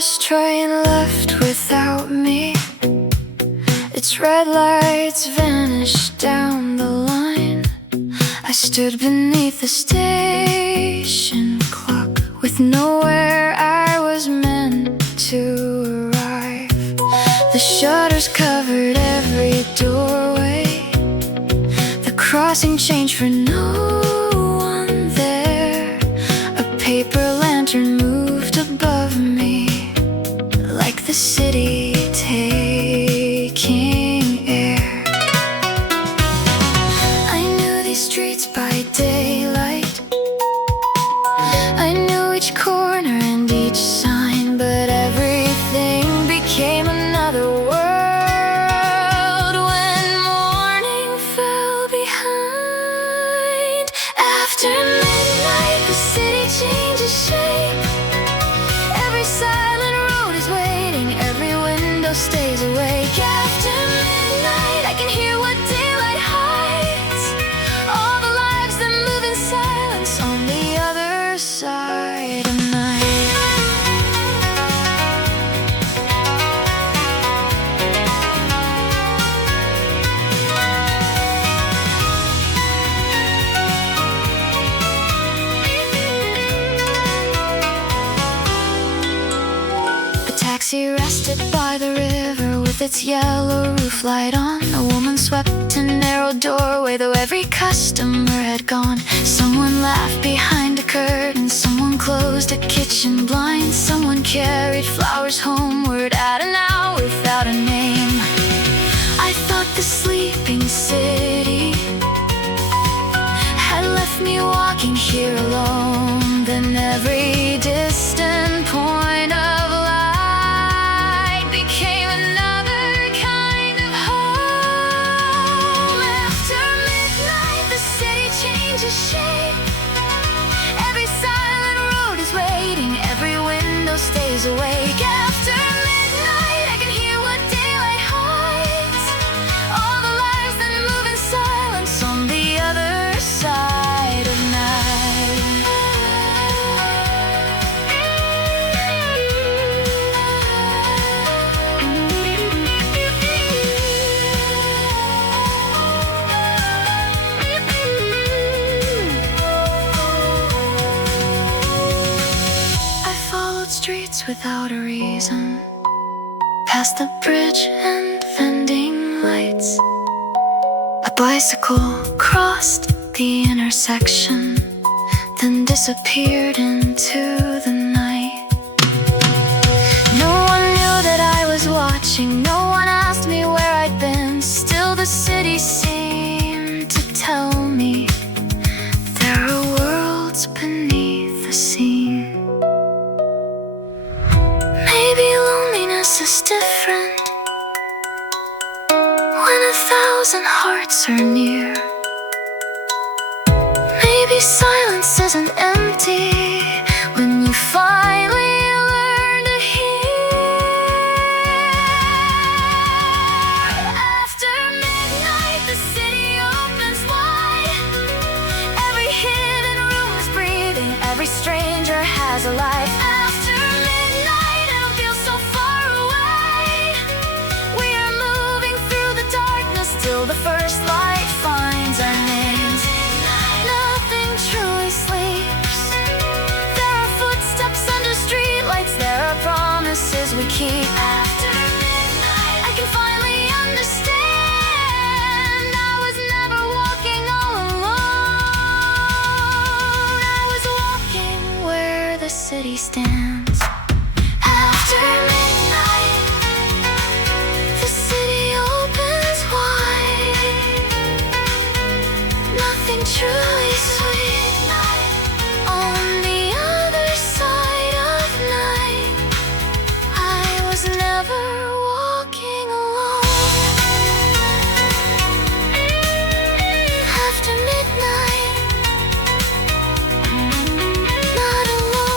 last train left without me. Its red lights vanished down the line. I stood beneath the station clock with nowhere I was meant to arrive. The shutters covered every doorway. The crossing changed for no one there. A paper lantern moved above me, like the city taking air. I knew these streets by daylight. I knew each corner and each sign, but everything became another world when morning fell behind. After midnight, the city changes shape. Every silent road is waiting, every window stays awake. After midnight, I can hear what daylight hides. All the lives that move in silence on the other side of night. A taxi rested by the river with its yellow roof light on. A woman swept a narrow doorway, though every customer had gone. Someone laughed behind a curtain, someone closed a kitchen blind, someone carried flowers homeward at an hour without a name. I thought the sleeping city had left me walking here alone. Then every distant point of light became another kind of home. After midnight, the city changes shape. Every silent road is waiting, every window stays awake. After midnight, I can hear what daylight hides. All the lives that move in silence on the other side of night. I followed streets without a reason, past the bridge and vending lights. A bicycle crossed the intersection, then disappeared into the night. No one knew that I was watching, no one asked me where I'd been. Still the city seemed to tell me there are worlds beneath the scene. Maybe loneliness is different when 1,000 hearts are near. Maybe silence isn't empty when you finally learn to hear. After midnight, the city opens wide. Every hidden room is breathing, every stranger has a life. After midnight, it'll feel so far away. We are moving through the darkness till the first light finds our names. Nothing truly sleeps. There are footsteps under streetlights, there are promises we keep. After midnight, I can finally understand. I was never walking all alone. I was walking where the city stands. After midnight, the city opens wide. Nothing truly sweet on the other side of night. I was never walking alone. After midnight, not alone.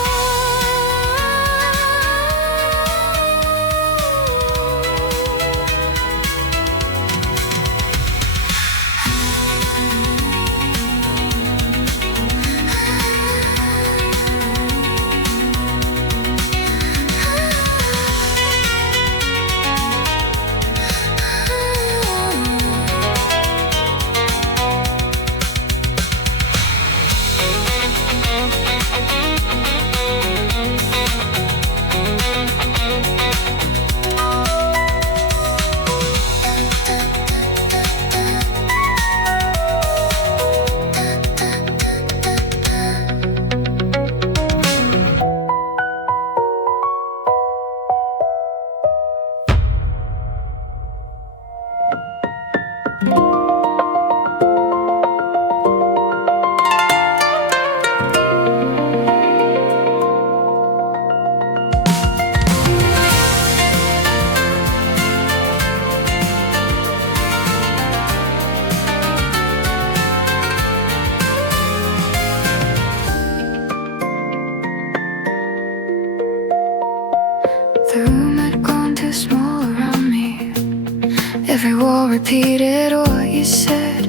repeated what you said.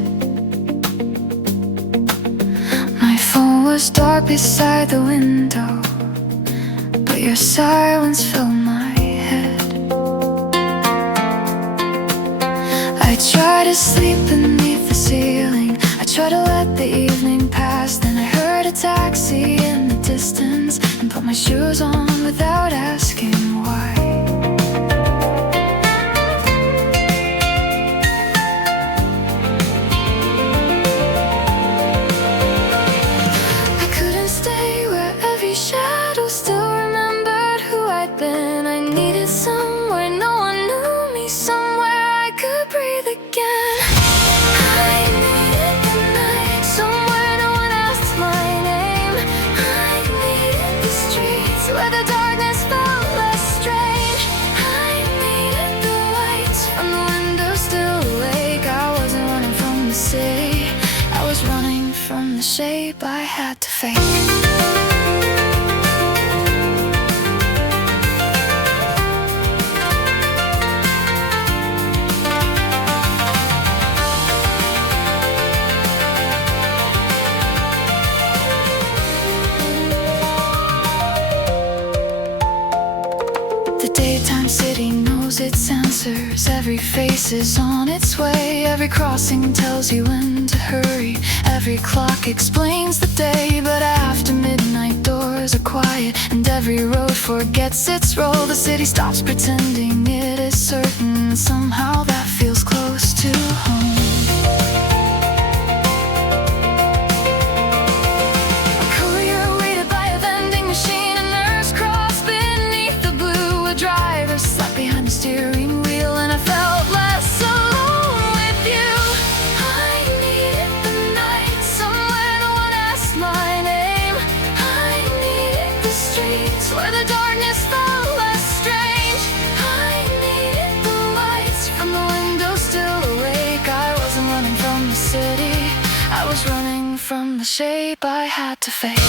My phone was dark beside the window, but your silence filled my head. I tried to sleep beneath the ceiling, I tried to let the evening pass. Then I heard a taxi in the distance and put my shoes on without asking why. I couldn't stay where every shadow still remembered who I'd been. I needed somewhere no one knew me, somewhere I could breathe again. I needed the night, somewhere no one asked my name. I needed the streets where the darkness felt less strange. I needed the lights from the window still awake. I wasn't running from the city, I was running from the shape I had to fake. The daytime city knows its answers. Every face is on its way. Every crossing tells you when to hurry. Every clock explains the day. But after midnight doors are quiet and every road forgets its role. The city stops pretending it is certain. Somehow that feels close to home. A courier waited by a vending machine. A nurse crossed beneath the blue. A driver sat behind the steering wheel, and I felt less alone with you. I needed the night, somewhere no one asked my name. I needed the streets where the darkness felt less strange. I needed the lights from the window still awake. I wasn't running from the city, I was running from the shape I had to fake.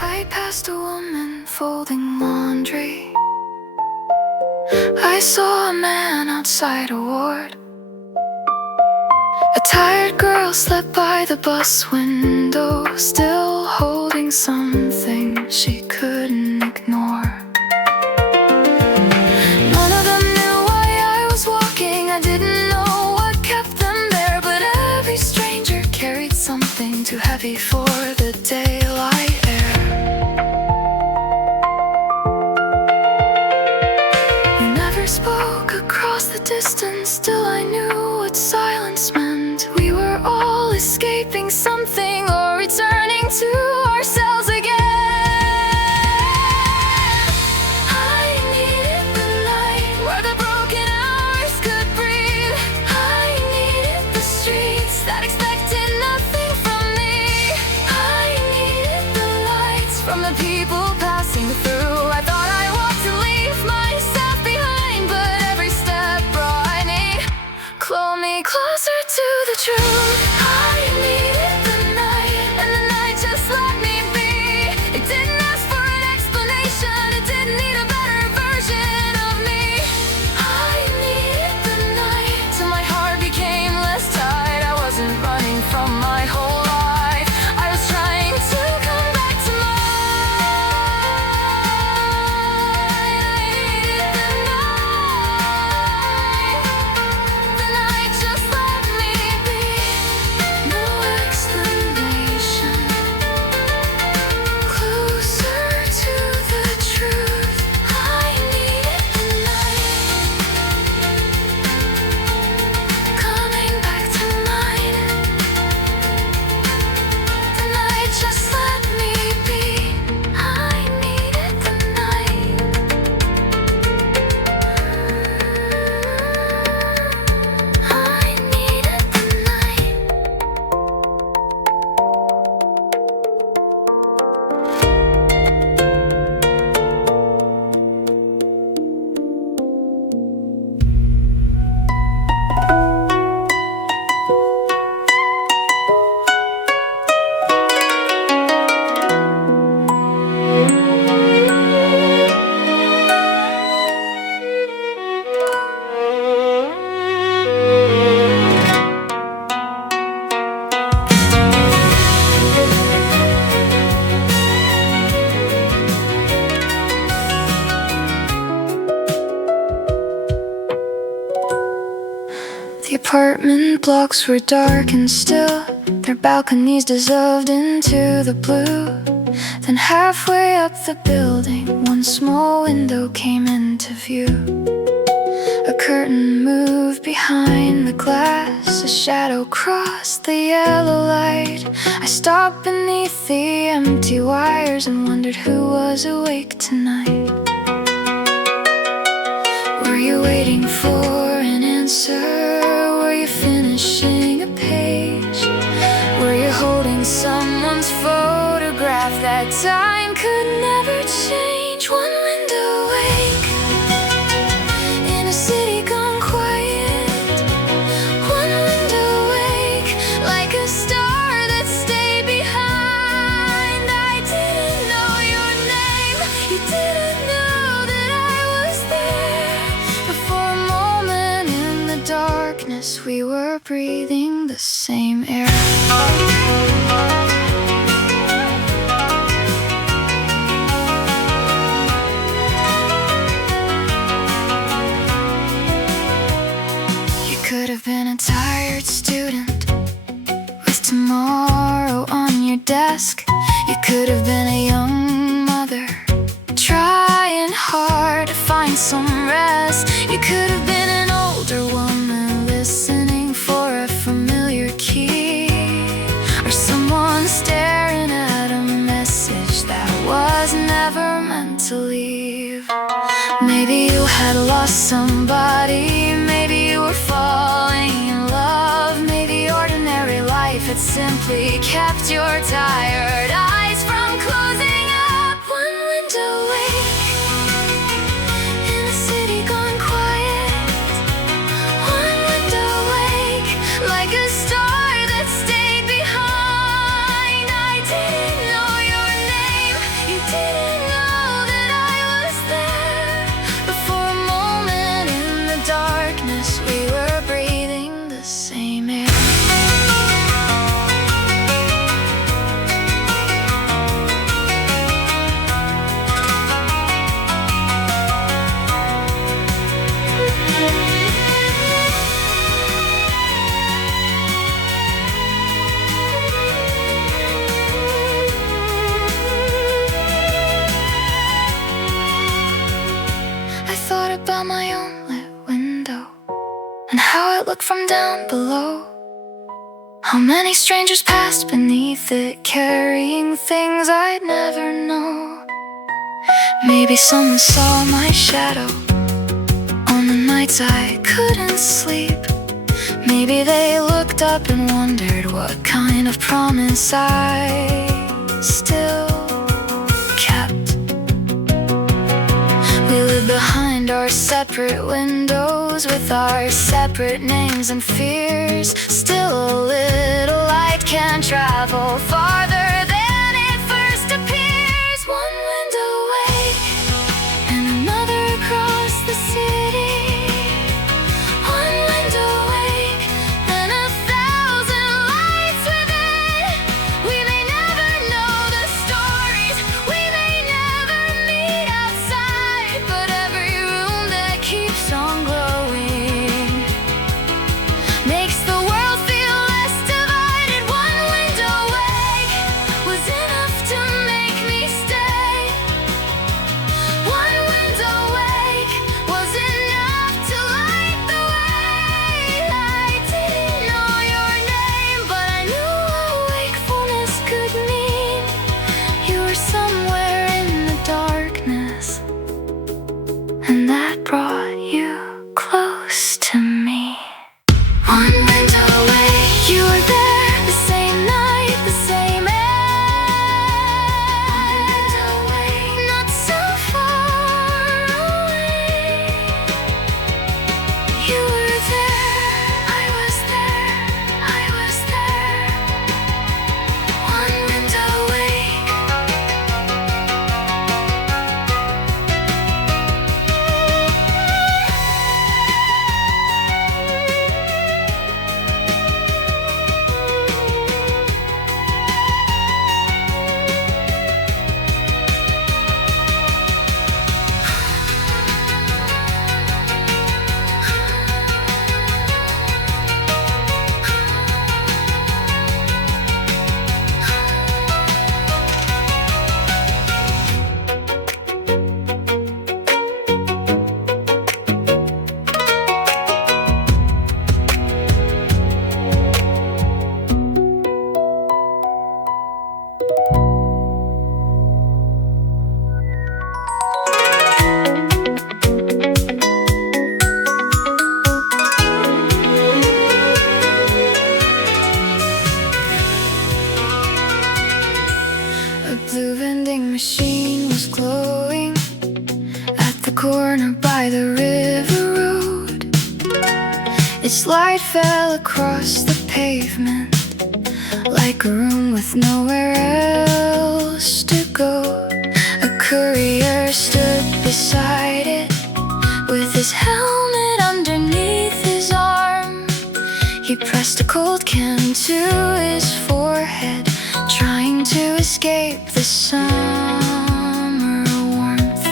I passed a woman folding laundry. I saw a man outside a ward. A tired girl slept by the bus window, still holding something she couldn't ignore. None of them knew why I was walking. I didn't know what kept them there, but every stranger carried something too heavy for the daylight air. We never spoke across the distance, still I knew what silence meant. We were all escaping something or returning to ourselves again. I needed the light where the broken hours could breathe. I needed the streets that expected nothing from me. I needed the lights from the people passing through. I thought I walked to leave myself behind, but every step brought me closer to the truth. I needed the night, and the night just let me be. It didn't ask for an explanation, it didn't need a better version of me. I needed the night till my heart became less tight. I wasn't running from my whole life, I was trying to come back to mine. I needed the night. The night just let me be. The apartment blocks were dark and still, their balconies dissolved into the blue. Then halfway up the building, one small window came into view. A curtain moved behind the glass, a shadow crossed the yellow light. I stopped beneath the empty wires and wondered who was awake tonight. Were you waiting for an answer? Were you finishing a page? Were you holding someone's photograph that time could never change? One window awake in a city gone quiet. One window awake like a star that stayed behind. I didn't know your name, you didn't know that I was there. But for a moment in the darkness, we were breathing the same air. Could have been a tired student with tomorrow on your desk. You could have been a young mother trying hard to find some rest. You could have been an older woman listening for a familiar key, or someone staring at a message that was never meant to leave. Maybe you had lost somebody, maybe you were falling in love, maybe ordinary life had simply kept your tired eyes from closing up. One window awake in a city gone quiet. One window awake like a star that stayed behind. I didn't know your name, you didn't know that I was there. But for a moment in the darkness, we were breathing the same air. I thought about my own lit window and how it looked from down below. How many strangers passed beneath it, carrying things I'd never know. Maybe someone saw my shadow on the nights I couldn't sleep. Maybe they looked up and wondered what kind of promise I still kept. We lived behind our separate windows with our separate names and fears. Still a little light can travel farther than it first appears. One window awake and another across the city. One window awake and 1,000 lights within. We may never know the stories, we may never meet outside, but every room that keeps on glowing makes the world feel less divided. One window awake His light fell across the pavement like a room with nowhere else to go. A courier stood beside it with his helmet underneath his arm. He pressed a cold can to his forehead, trying to escape the summer warmth.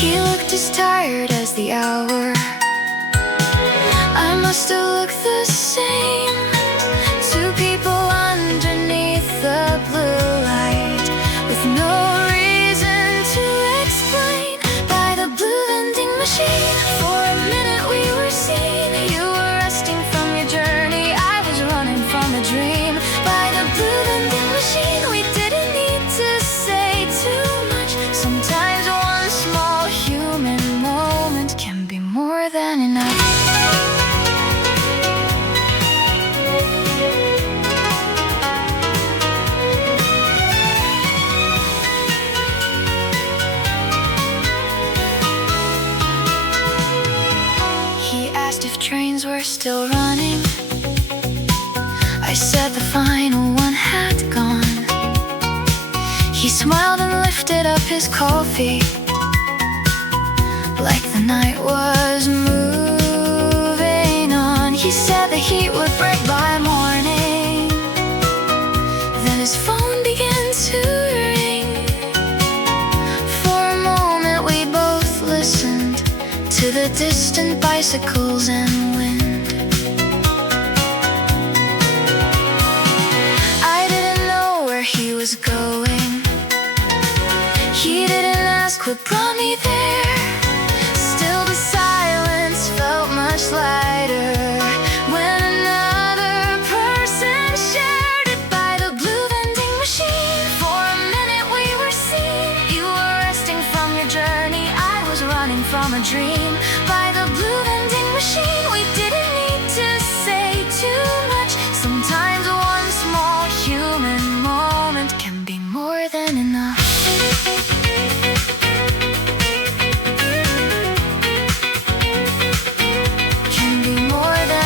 He looked as tired as the hour. I must have looked the same. Two people underneath the blue light, with no reason to explain. By the blue vending machine, for a minute we were seen. You were resting from your journey, I was running from a dream. By the blue vending machine, we didn't need to say too much. Sometimes one small human moment can be more than enough. If trains were still running, I said the final one had gone. He smiled and lifted up his coffee like the night was moving on. He said the heat would break by morning. Then his phone began to ring. For a moment we both listened to the distant bicycles and wind. I didn't know where he was going. He didn't ask what brought me there. Still the silence felt much lighter when another person shared it. By the blue vending machine, for a minute we were seen. You were resting from your journey, I was running from a dream. By the blue vending machine, we didn't need to say too much. Sometimes one small human moment can be more than enough. Can be more than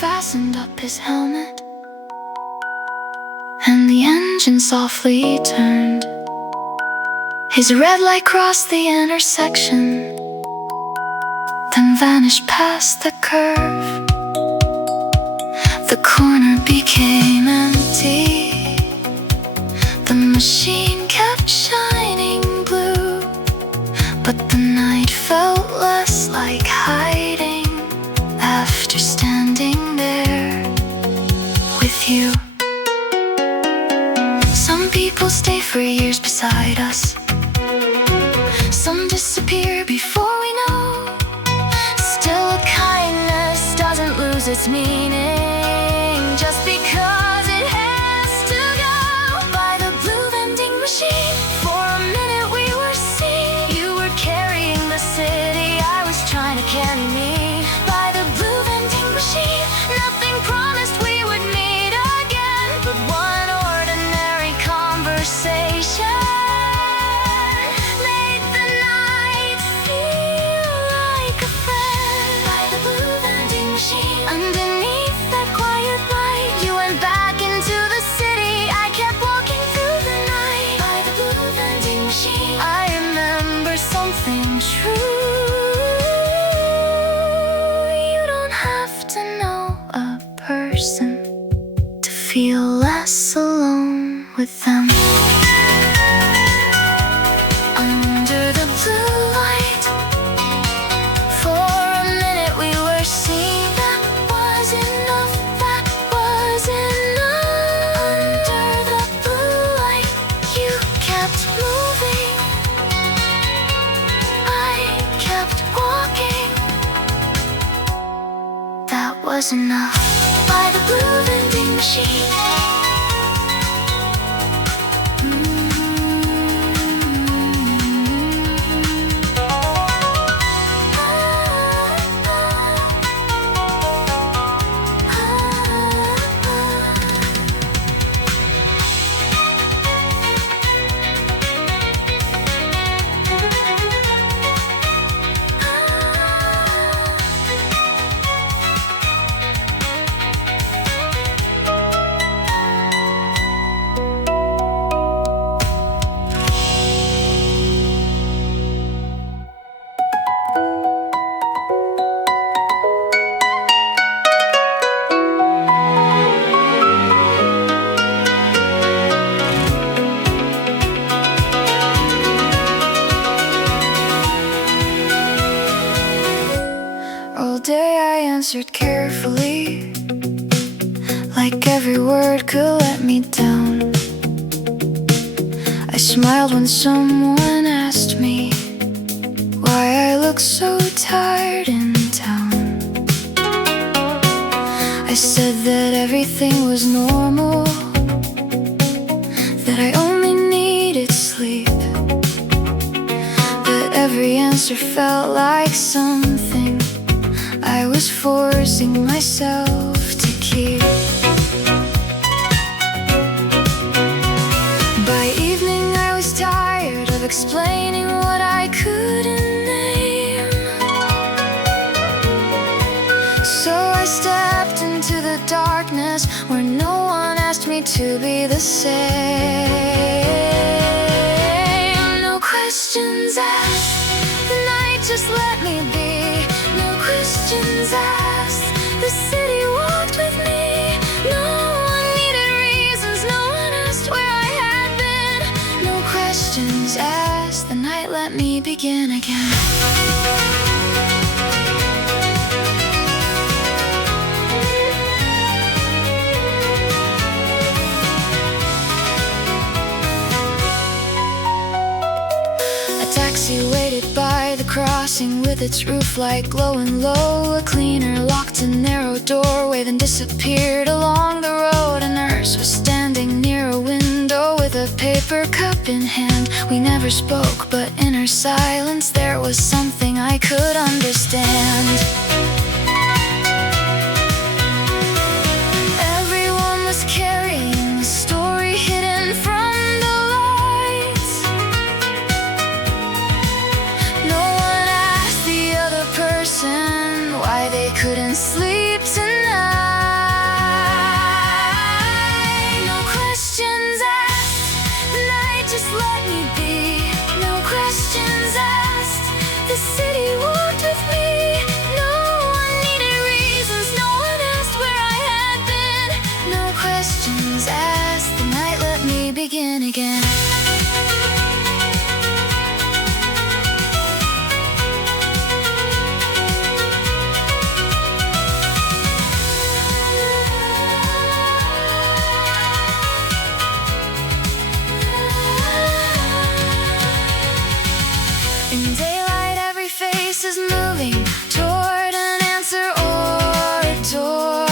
fastened up his helmet, and the engine softly turned. His red light crossed the intersection, then vanished past the curve. The corner became empty. The machine kept shining blue, but the night felt less like hiding after standing there with you. Some people stay for years beside us. Some disappear before we know. Still, kindness doesn't lose its meaning just because it has to go. By the blue vending machine, for a minute we were seen. You were carrying the city, I was trying to carry me. By the blue vending machine, nothing promised we would meet again, but one ordinary conversation made the night feel like a friend. By the blue vending machine, underneath that quiet light, you went back into the city. I kept walking through the night. By the blue vending machine, I remember something true. You don't have to know a person to feel less alone with them. Under the blue light, for a minute we were seen. That was enough, that was enough. Under the blue light, you kept moving, I kept walking. That was enough. By the blue vending machine, answered carefully, like every word could let me down. I smiled when someone asked me why I look so tired in town. I said that everything was normal, that I only needed sleep. But every answer felt like something I was forcing myself to keep. By evening I was tired of explaining what I couldn't name. So I stepped into the darkness where no one asked me to be the same. No questions asked, the night just let me be. No questions asked, the city walked with me. No one needed reasons, no one asked where I had been. No questions asked, the night let me begin again. A taxi waited by the crossing with its roof light glowing low. A cleaner locked a narrow doorway, then disappeared along the road. A nurse was standing near a window with a paper cup in hand. We never spoke, but in her silence there was something I could understand. Everyone was carrying a story hidden from the lights. No one asked the other person why they couldn't sleep tonight. No questions asked, the night just let me be. No questions asked, the city walked with me. No one needed reasons, no one asked where I had been. No questions asked, the night let me begin again. In daylight every face is moving toward an answer or a door.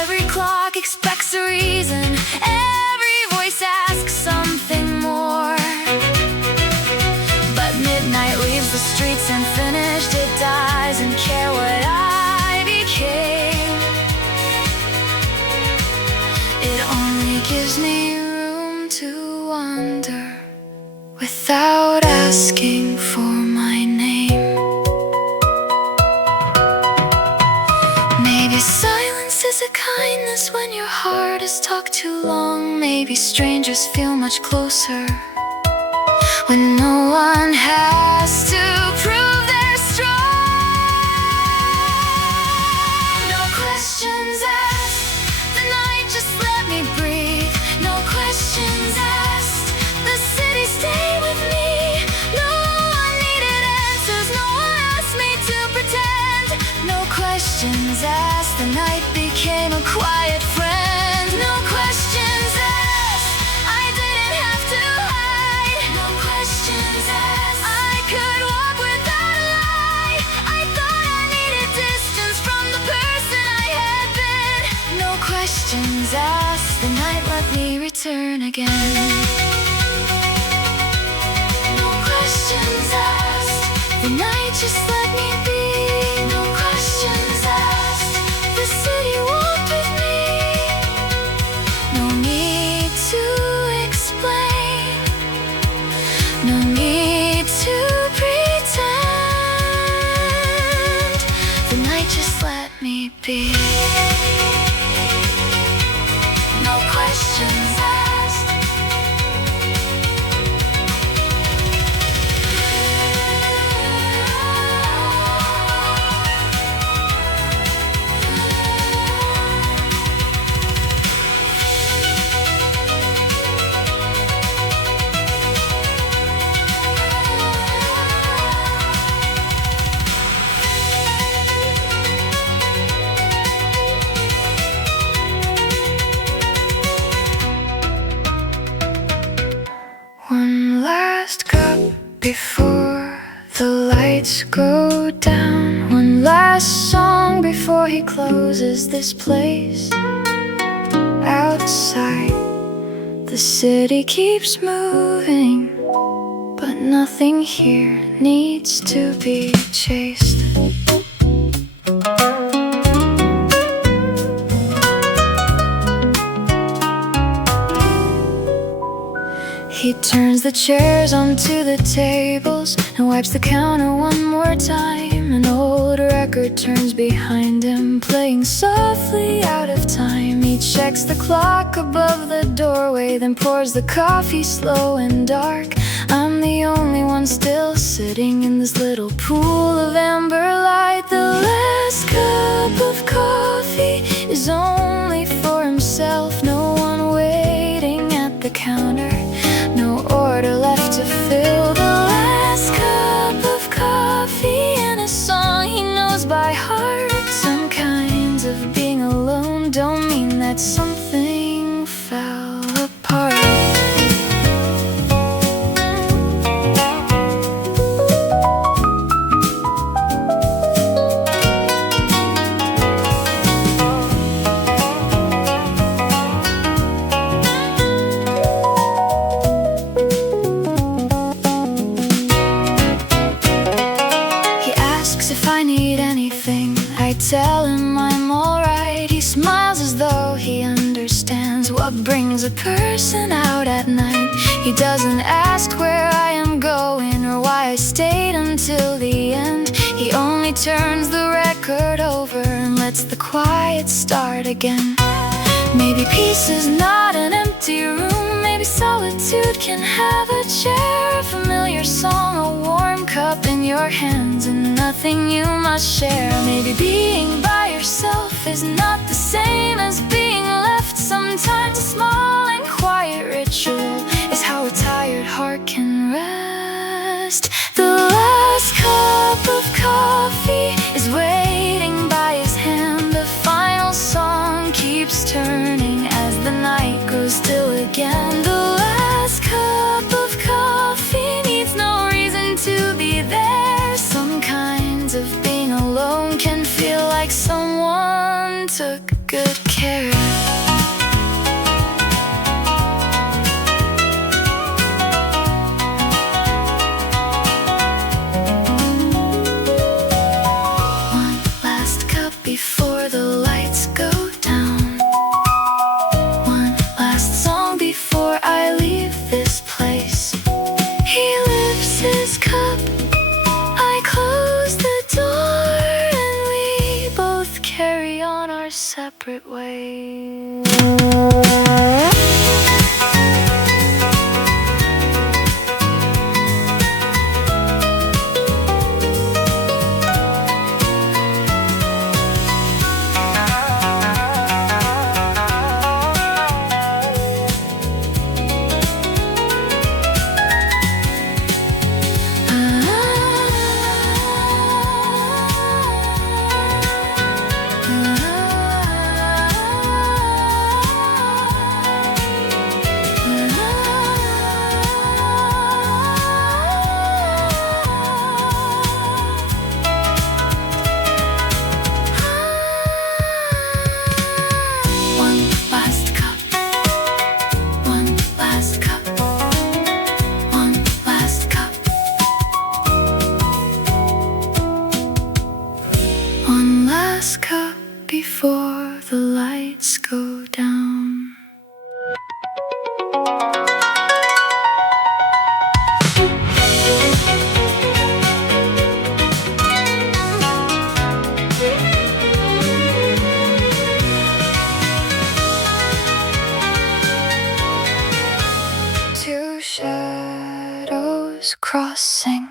Every clock expects a reason, every voice asks something more. But midnight leaves the streets unfinished, it doesn't care what I became. It only gives me room to wonder without asking for my name. Maybe silence is a kindness when your heart has talked too long. Maybe strangers feel much closer when no one has to prove they're strong. No questions asked, the night just let me breathe. No questions asked, the city stayed with me. No one needed answers, no one asked me to pretend. No questions asked, the night became a quiet friend. No questions asked, I didn't have to hide. No questions asked, I could walk without a lie. I thought I needed distance from the person I had been. No questions asked, the night let me return again. No questions asked, the night just let me be. No questions asked, the city walked with me. No need to explain, no need to pretend. The night just let me be. No questions asked. before the lights go down. One last song before he closes this place. Outside, the city keeps moving, but nothing here needs to be chased. He turns the chairs onto the tables and wipes the counter one more time. An old record turns behind him, playing softly out of time. He checks the clock above the doorway, then pours the coffee slow and dark. I'm the only one still sitting in this little pool of amber light. The last cup of coffee is only for himself. No one waiting at the counter, no order left to fill. The last cup of coffee and a song he knows by heart. Some kinds of being alone don't mean that something fell apart. If I need anything, I tell him I'm alright. He smiles as though he understands what brings a person out at night. He doesn't ask where I am going or why I stayed until the end. He only turns the record over and lets the quiet start again. Maybe peace is not an empty room. Maybe solitude can have a chair, a familiar song, a warm cup in your hands, and nothing you must share. Maybe being by yourself is not the same as being left. Sometimes a small and quiet ritual is how a tired heart can rest. The last cup of coffee is waiting by his hand. The final song keeps turning as the night grows still again. The last cup of coffee needs no reason to be there. Some kinds of being alone can feel like someone took good care. One last cup before the lights go down. One last song before I leave this place. He lifts his cup, I close the door, and we both carry on our separate ways. Cup before the lights go down. Two shadows crossing.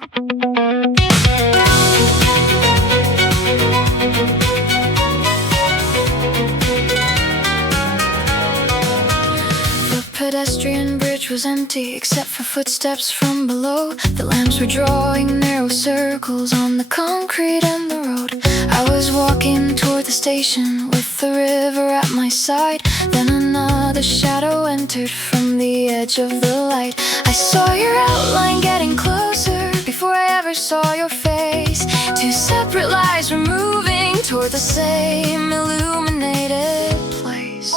Pedestrian bridge was empty except for footsteps from below. The lamps were drawing narrow circles on the concrete and the road. I was walking toward the station with the river at my side. Then another shadow entered from the edge of the light. I saw your outline getting closer before I ever saw your face. Two separate lives were moving toward the same illuminated place.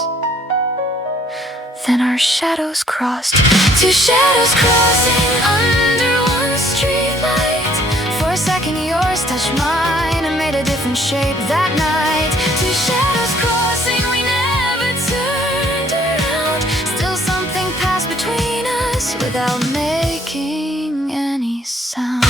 Then our shadows crossed. Two shadows crossing under one street light. For a second yours touched mine and made a different shape that night. Two shadows crossing, we never turned around. Still something passed between us without making any sound.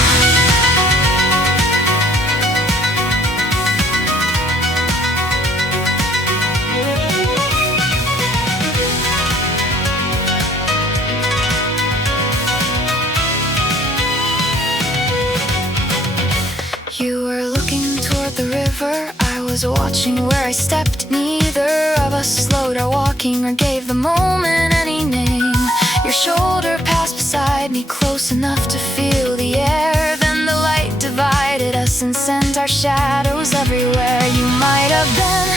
You were looking toward the river, I was watching where I stepped. Neither of us slowed our walking or gave the moment any name. Your shoulder passed beside me, close enough to feel the air. Then the light divided us and sent our shadows everywhere. You might have been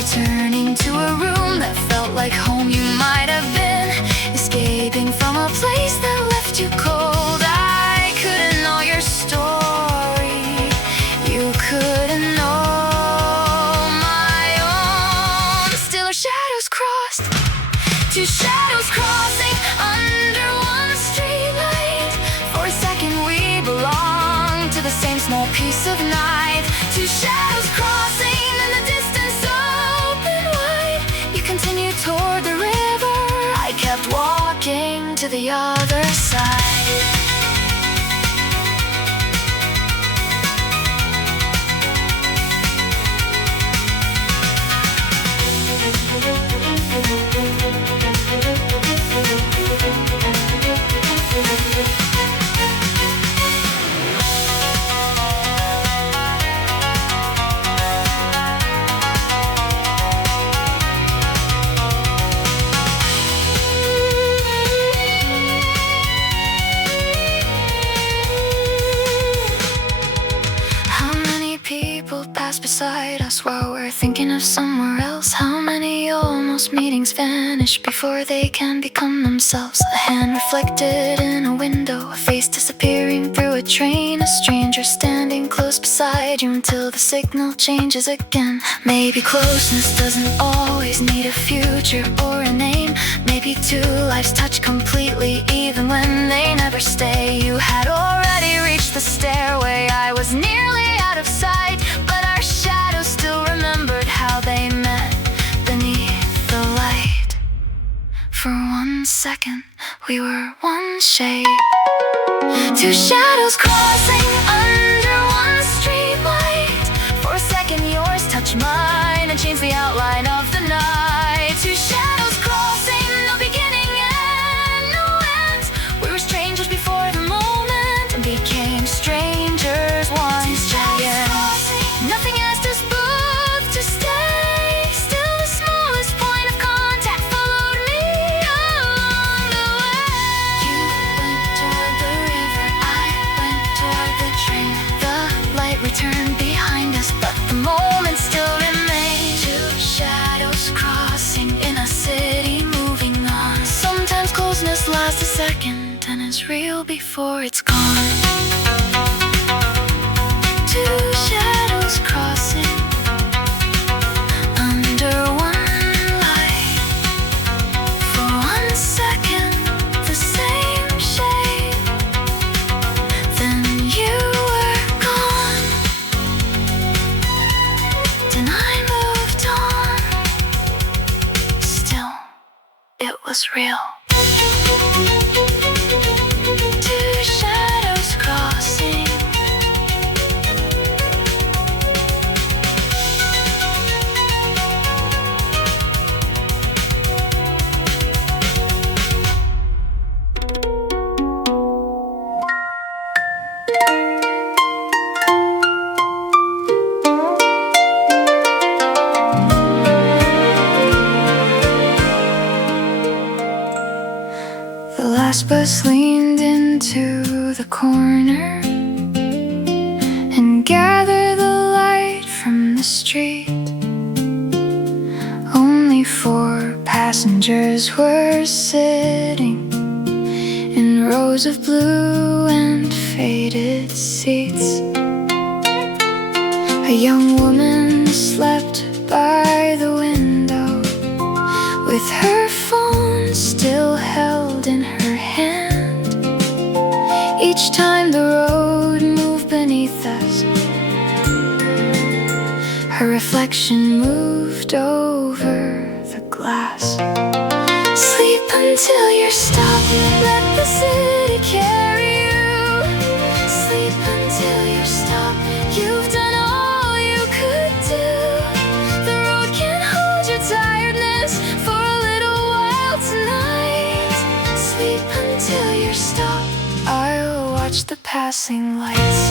returning to a room that felt like home. You might have been escaping from a place that left you cold. I couldn't know your story, you couldn't know my own. Still our shadows crossed. Two shadows crossing under one street light. For a second we belonged to the same small piece of night. Two shadows crossing and the distance open wide. You continued toward the river, I kept walking to the other side. Beside us while we're thinking of somewhere else. How many almost meetings vanish before they can become themselves? A hand reflected in a window, a face disappearing through a train, a stranger standing close beside you until the signal changes again. Maybe closeness doesn't always need a future or a name. Maybe two lives touch completely even when they never stay. You had already reached the stairway, I was nearly out of sight, but our shadows still remembered how they met beneath the light. For 1 second, we were one shade. Two shadows crossing under one street light. For a second, yours touched mine and changed the outline of the night. Two shadows crossing, no beginning and no end. We were strangers before the moment and became strangers once again. Nothing asked us both to stay. Still the smallest point of contact followed me along the way. You went toward the river, I went toward the train. The light returned behind us, but the moment still remained. Two shadows crossing in a city moving on. Sometimes closeness lasts a second and is real before it's gone. Two shadows crossing under one light. For 1 second, the same shade. Then you were gone. Then I moved on. Still, it was real. Two shadows crossing. The last bus leaned into the corner and gathered the light from the street. Only 4 passed passengers were sitting in rows of blue and faded seats. A young woman slept by the window with her phone still held in her hand. Each time the road moved beneath us, her reflection moved over the glass. Sleep until you're stopped, let the city carry you. Sleep until you're stopped, you've done all you could do. The road can hold your tiredness for a little while tonight. Sleep until you're stopped, I'll watch the passing lights.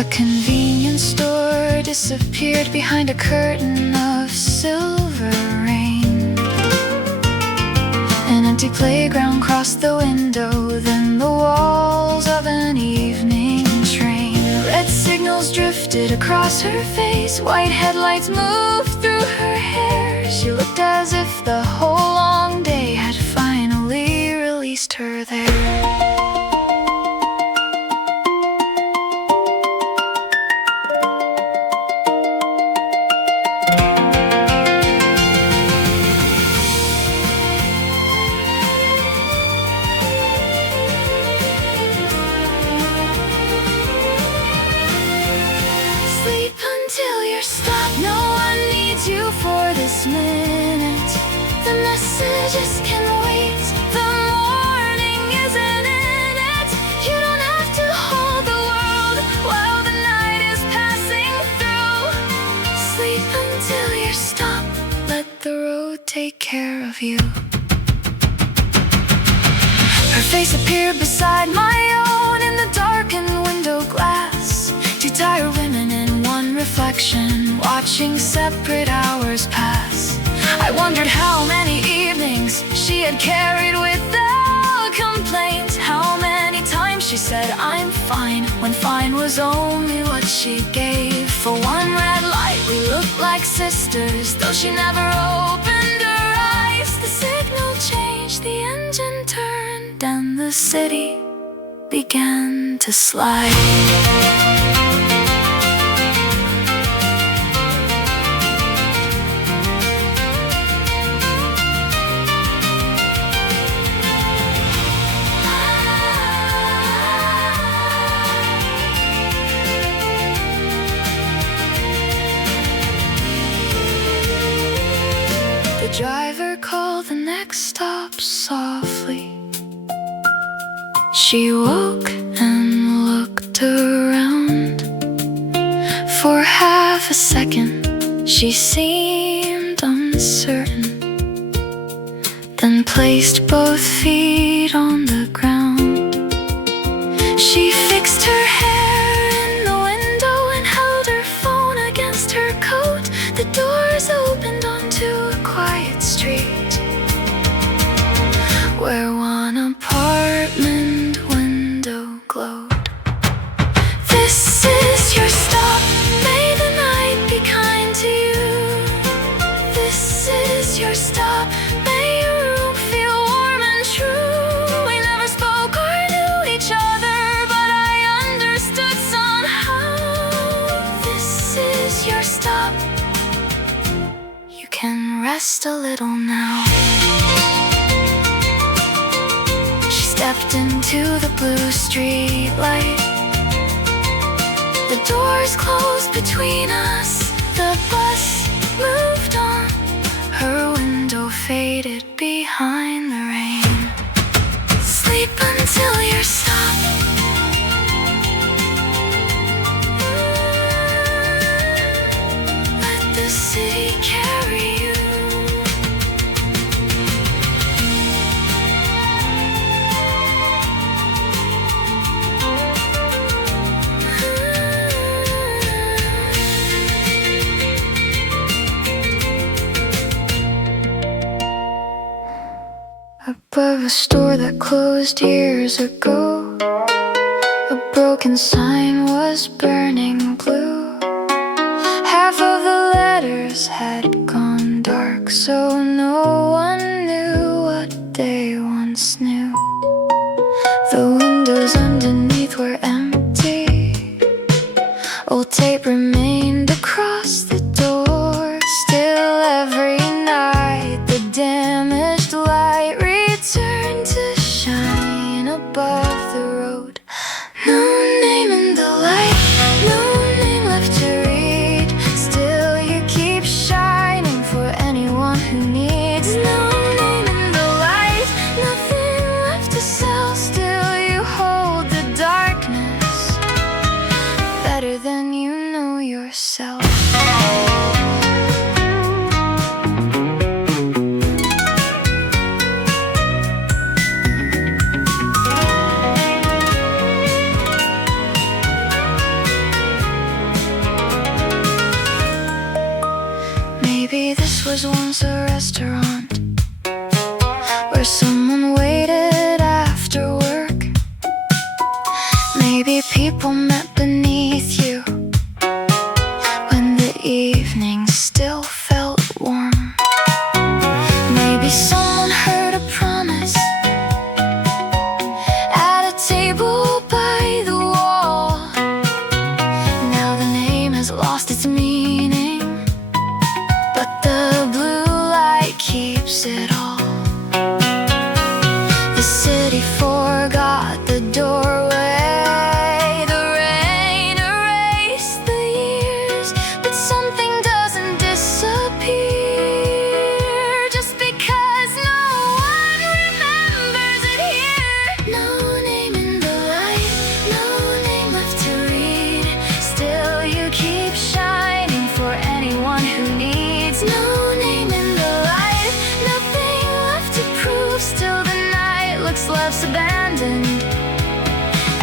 A convenience store disappeared behind a curtain of silver rain. An empty playground crossed the window, then the walls of an evening train. Red signals drifted across her face, white headlights moved through her hair. She looked as if the whole long day had finally released her there. No one needs you for this minute. The messages can wait. The morning isn't in it. You don't have to hold the world while the night is passing through. Sleep until you're stopped. Let the road take care of you. Her face appeared beside my own in the darkened window glass. Two tired women in one reflection, watching separate hours pass. I wondered how many evenings she had carried without complaint. How many times she said I'm fine, when fine was only what she gave. For one red light we looked like sisters, though she never opened her eyes. The signal changed, the engine turned, and the city began to slide. The driver called the next stop softly. She woke and looked around. For half a second she seemed uncertain, then placed both feet on the ground. She fixed her hair in the window and held her phone against her coat. The doors opened onto a quiet street where one apartment window glowed. This is your stop, may the night be kind to you. This is your stop, may your room feel warm and true. We never spoke or knew each other, but I understood somehow. This is your stop, you can rest a little now. She stepped into the blue street light. The doors closed between us. The bus moved on. Her window faded behind the rain. Sleep until you're stopped. Let the city carry you. Above a store that closed years ago, broken sign was burning blue. Half of the letters had gone dark, so no one knew what they once knew. The windows underneath were empty. Old tape remained across the door. Still every night the damaged light returned to shine above the road. No name in the light, no name left to read. Still you keep shining for anyone who needs. No name in the light, nothing left to sell. Still you hold the darkness better than you know yourself. Maybe this was once a restaurant where someone waited after work. Maybe people met beneath you when the evening still felt warm. Maybe someone heard a promise at a table by the wall. Now the name has lost its meaning, but the blue light keeps it all. The city forgot the doorway. The rain erased the years, but something doesn't disappear just because no one remembers it here. No name in the light, no name left to read. Still you keep shining for anyone who needs. No name in the light, nothing left to prove. Still the night looks less abandoned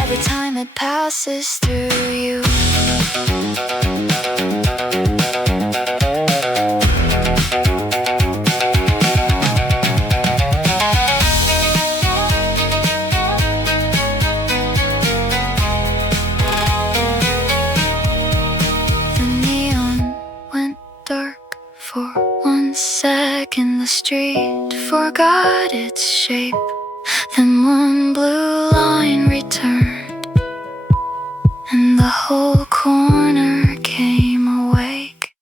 every time it passes through you. The neon went dark for 1 second. The street forgot its shape. Then one blue line returned, and the whole corner came awake.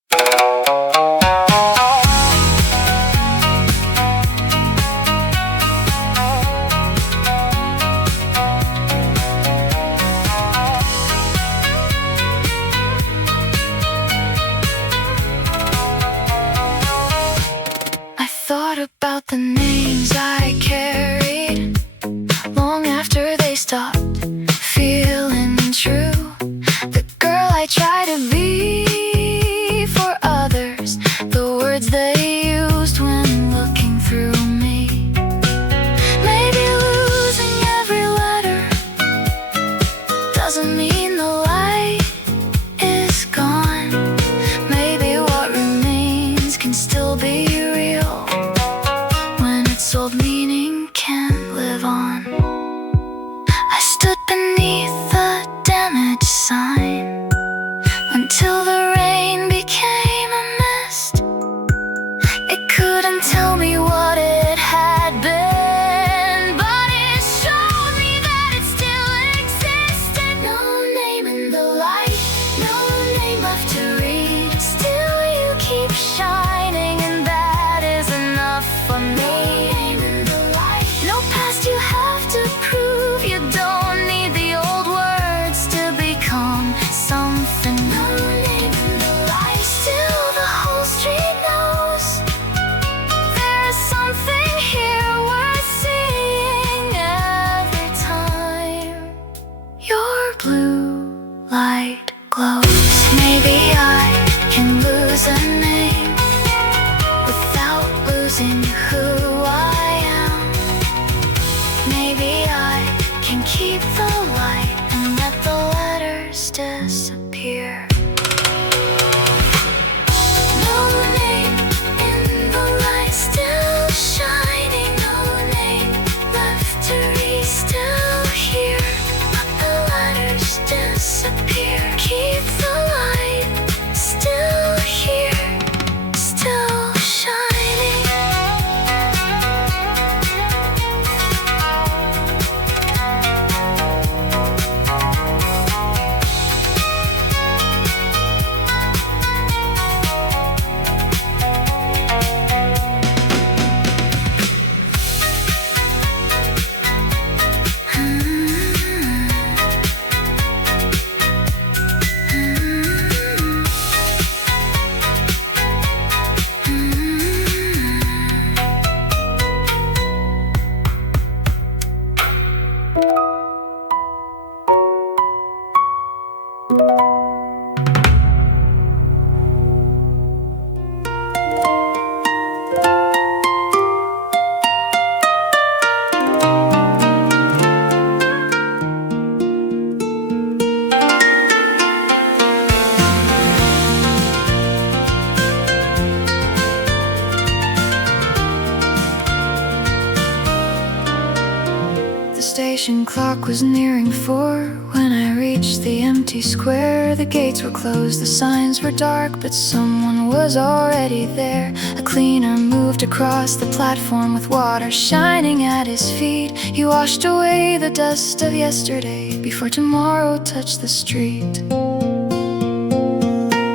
I thought about the names I carried long after they stopped feeling true. The girl I tried to be for others, the words they used when looking through me. Maybe losing every letter doesn't mean the light is gone. Maybe what remains can still be real when its old meaning can't live on. I stood beneath the damaged sign until the rain became a mist. It couldn't tell me what it had been, but it showed me that it still existed. No name in the light, no name left to read. Still you keep shining, and that is enough for me. No past you have to prove. You don't need the old words to become something. No name in the light. Still the whole street knows there's something here worth seeing every time your blue light glows. Maybe I can lose a name without losing who I am. Maybe I can keep the light and let the letters disappear. No name in the light, still shining. No name left to read, still here, but the letters disappear. Keep the light still here, still shining. The station clock was nearing 4 when I reached the empty square. The gates were closed, the signs were dark, but someone was already there. A cleaner moved across the platform with water shining at his feet. He washed away the dust of yesterday before tomorrow touched the street.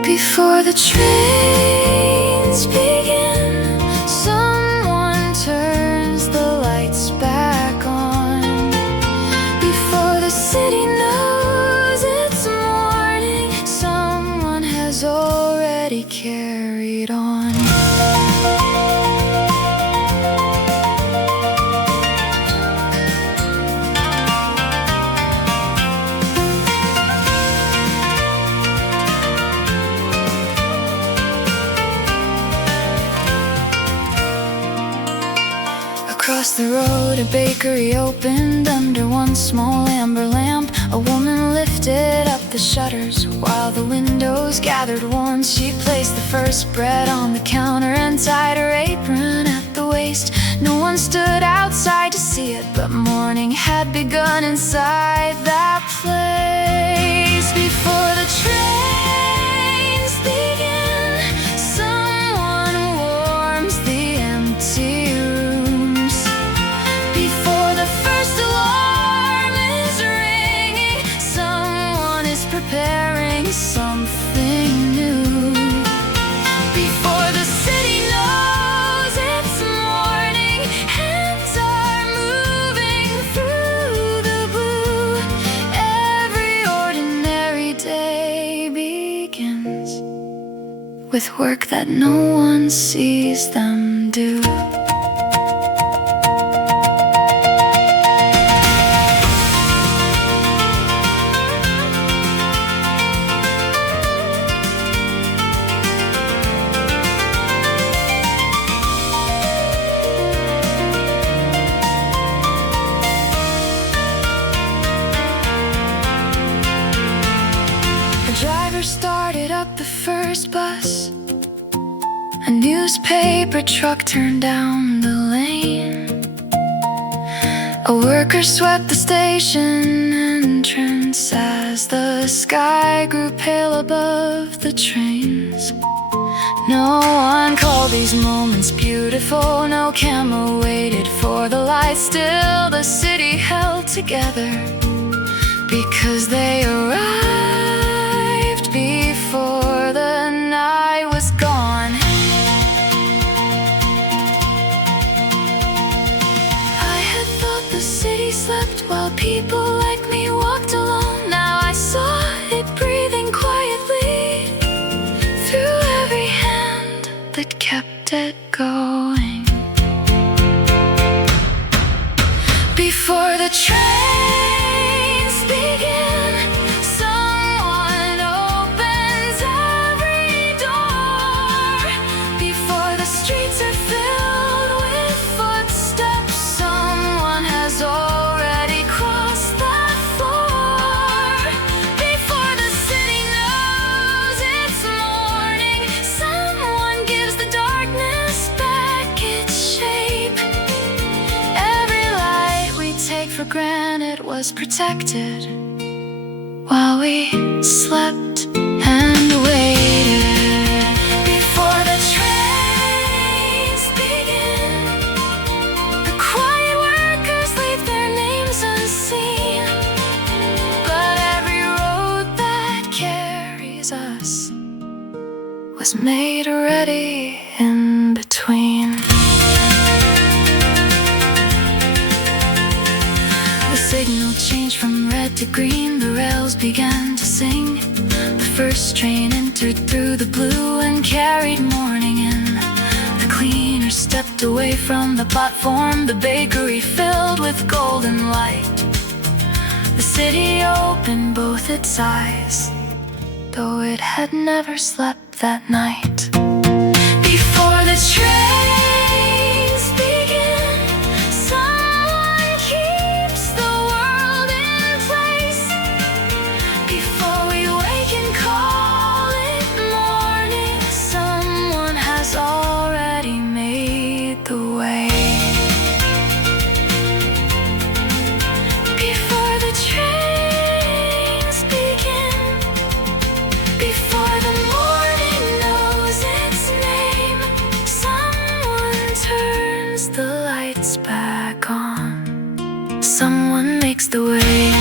Before the trains begin, someone turns the lights back on. Before the city knows it's morning, someone has already carried on. Across the road, a bakery opened under one small amber lamp. A woman lifted up the shutters while the windows gathered warm. She placed the first bread on the counter and tied her apron at the waist. No one stood outside to see it, but morning had begun inside that place. Before the trains begin, someone warms the empty rooms. Before the first alarm is ringing, someone is preparing something new. Before the city knows it's morning, hands are moving through the blue. Every ordinary day begins with work that no one sees them do. The driver started up the first bus. A newspaper truck turned down the lane. A worker swept the station entrance as the sky grew pale above the trains. No one called these moments beautiful. No camera waited for the light. Still the city held together because they arrived before the night was gone. I had thought the city slept while people like me walked alone. Now I saw it breathing quietly through every hand that kept it going. Before the trains begin, someone opens every door. Before the streets are filled with footsteps, someone has already crossed that floor. Before the city knows it's morning, someone gives the darkness back its shape. Every light we take for granted was protected while how we slept and waited before the trains begin. The quiet workers leave their names unseen, but every road that carries us was made ready in between. The signal changed from red to green, the rails began to sing. The first train entered through the blue and carried morning in. The cleaner stepped away from the platform, the bakery filled with golden light. The city opened both its eyes, though it had never slept that night. Before the trains begin, someone keeps the world in place. Before we wake and call it morning, someone has already made the way. Before the trains begin, before the morning knows its name, someone turns the lights back on. Someone makes the way.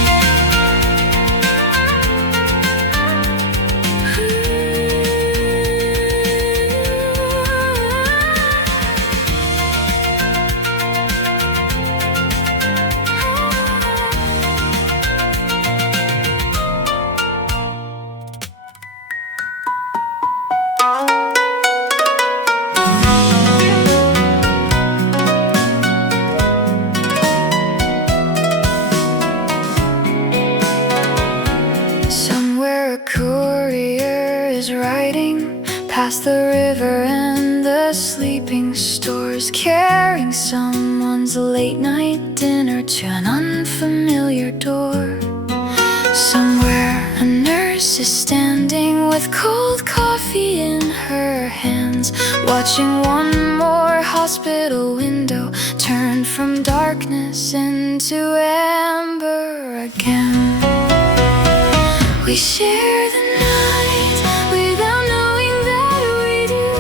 Somewhere a courier is riding past the river and the sleeping stores, carrying someone's late night dinner to an unfamiliar door. Somewhere a nurse is standing with cold coffee in her hands, watching one more hospital window turn from darkness into amber again. We share the night without knowing that we do.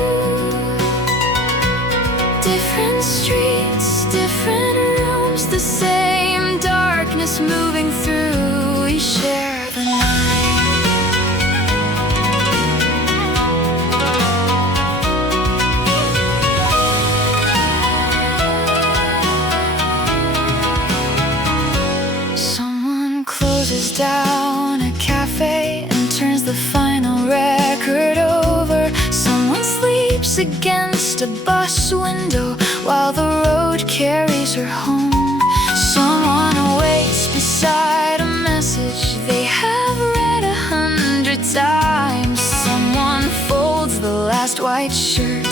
Different streets, different rooms, the same darkness moving through. We share the night. Someone closes down a cafe and turns the final record over. Someone sleeps against a bus window while the road carries her home. Someone waits beside a message they have read 100 times. Someone folds the last white shirt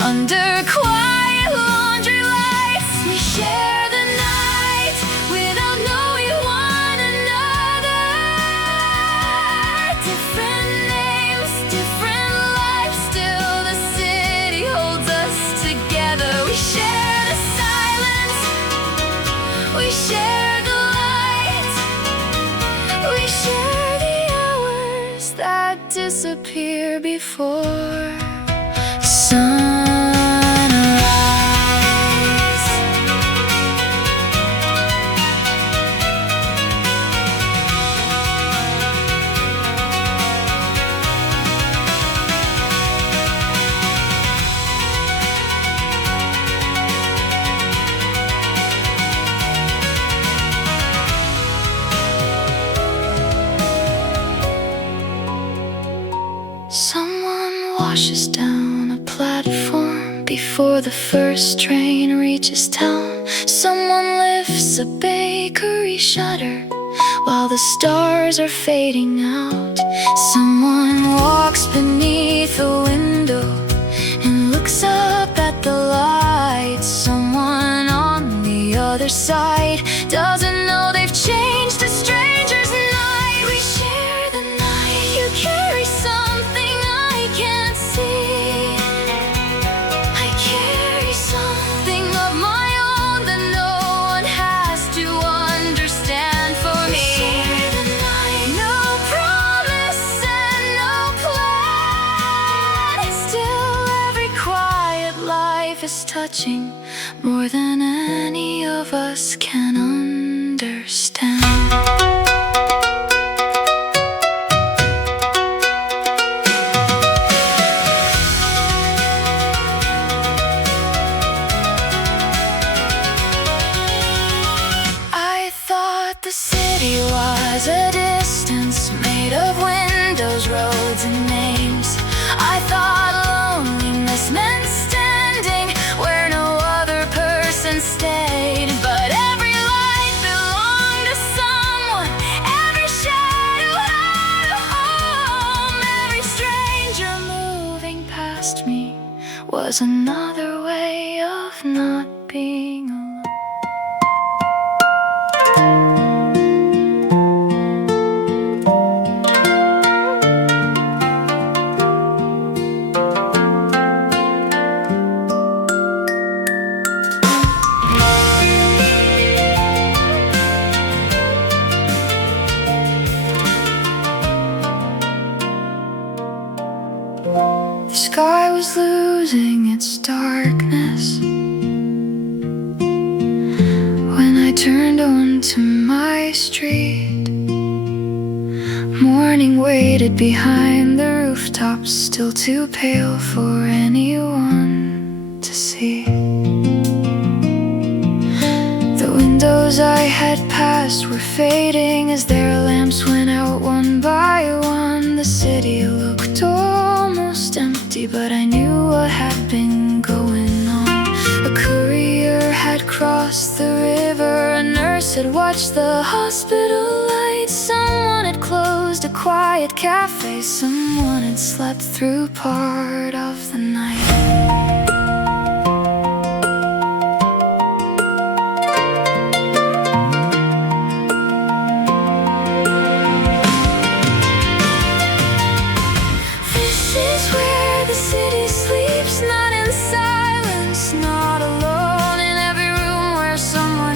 under quiet laundry lights. We share the night without knowing one another. Different names, different lives, still the city holds us together. We share the silence, we share the light, we share the hours that disappear before sunrise. Someone washes down a platform before the first train reaches town. Someone lifts a bakery shutter while the stars are fading out. Someone walks beneath a window and looks up at the light. Someone on the other side doesn't know they've changed a stranger's night. We share the night. You carry something I can't see. I carry something of my own that no one has to understand for me. We share the night. No promise. is touching more than any of us can understand. I thought the city was a distance made of windows, roads, and names. I thought loneliness meant standing where no other person stayed. But every light belonged to someone, every shadow had a home. Every stranger moving past me was another way of not being alone. The sky was losing its darkness when I turned onto my street. Morning waited behind the rooftops, still too pale for anyone to see. The windows I had passed were fading as their lamps went out one by one. The city looked almost empty, but I knew what had been going on. A courier had crossed the river, a nurse had watched the hospital lights. Someone had closed a quiet cafe, someone had slept through part of the night.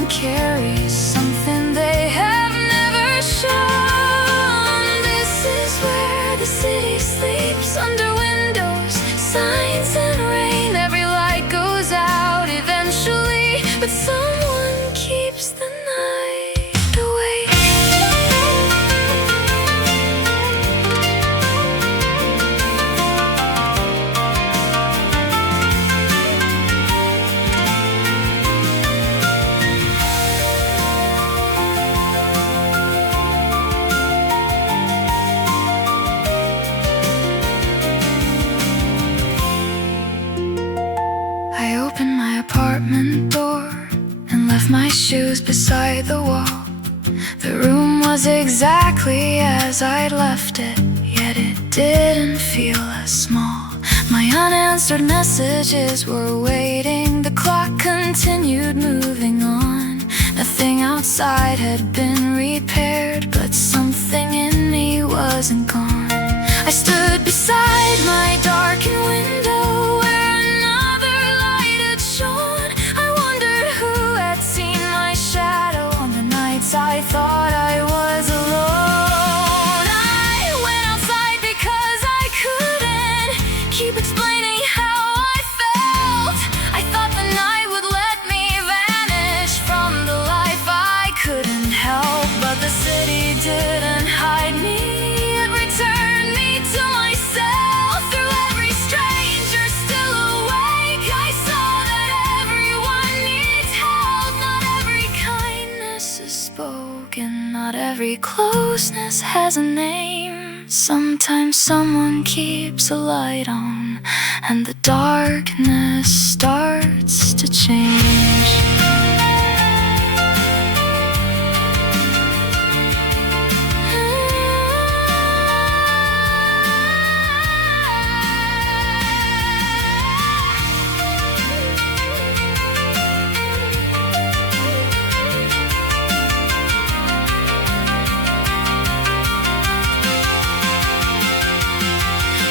Carries something they have never shown. This is where the city sleeps, under windows, signs and rain. Every light goes out eventually, but someone keeps the night away. I opened my apartment door and left my shoes beside the wall. The room was exactly as I'd left it, yet it didn't feel as small. My unanswered messages were waiting, the clock continued moving on. Nothing outside had been repaired, but something in me wasn't gone. I stood beside my darkened window where another light had shone. I wondered who had seen my shadow on the nights I thought I was alone. I went outside because I couldn't keep explaining how I felt. I thought the night would let me vanish from the life I couldn't help. But the city didn't hide me, it returned me to myself. Through every stranger still awake, I saw that everyone needs help. Not every kindness is spoken, not every closeness has a name. Sometimes someone keeps a light on and the darkness starts to change.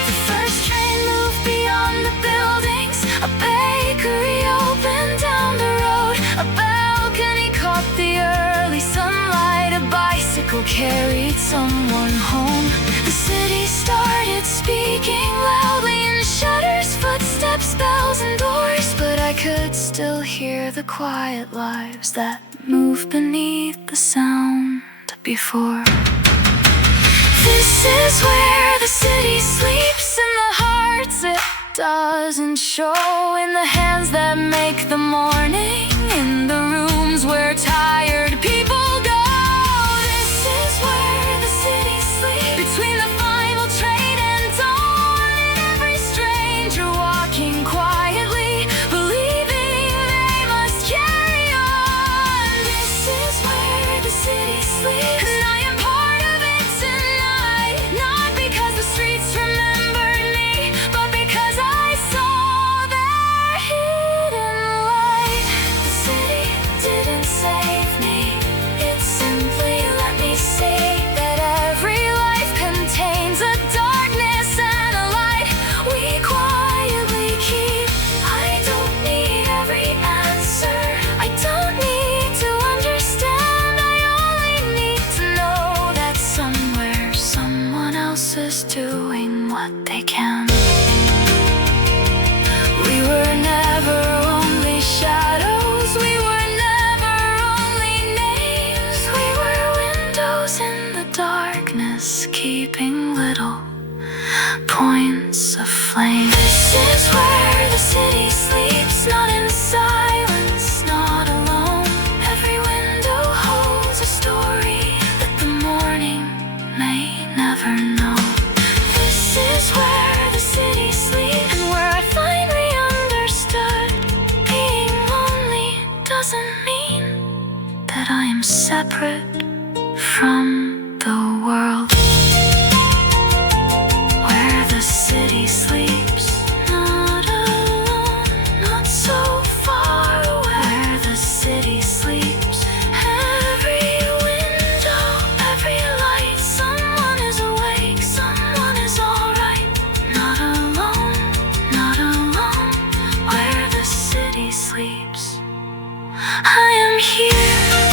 The first train moved beyond the buildings, a bakery opened down the road, a balcony caught the early sunlight, a bicycle carried someone home. The city started speaking loudly in shutters, footsteps, bells, and doors, but I the quiet lives that move beneath the sound before. This is where the city sleeps, in the hearts it doesn't show, in the hands that make the morning, in the rooms where tired people go. This is where the city sleeps, between the final train and dawn, and every stranger walking quietly, believing they must carry on. This is where the city sleeps, and I am part of it tonight, not because the streets remembered me, but because I saw their hidden light. The city didn't save me, it simply let me see that every life contains a darkness and a light we quietly keep. I don't need every answer, I don't need to understand, I only need to know that somewhere someone else is doing what they can. We were never only shadows, we were never only names, we were windows in the darkness, keeping little points of flame. This is where the city sleeps, not in silence, not alone. Every window holds a story that the morning may never know. This is where the city sleeps, and where I finally understood being lonely doesn't mean that I am separate from the world. Where the city sleeps, not alone, not so far away. Where the city sleeps, every window, every light, someone is awake, someone is alright. Not alone, not alone. Where the city sleeps, I am here.